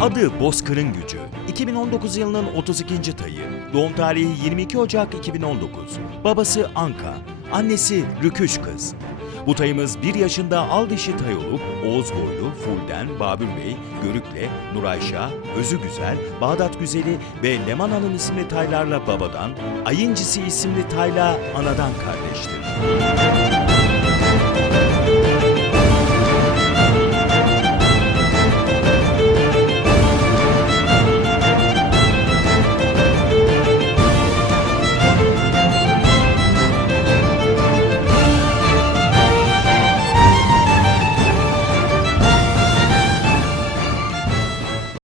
Adı Bozkır'ın Gücü. 2019 yılının 32. tayı. Doğum tarihi 22 Ocak 2019. Babası Anka, annesi Rüküş Kız. Bu tayımız 1 yaşında al dişi tay olup Oğuz Boylu, Fulden, Babür Bey, Görükle, Nurayşa, Özü Güzel, Bağdat Güzeli ve Leman Hanım isimli taylarla babadan, Ayıncisi isimli tayla anadan kardeştir.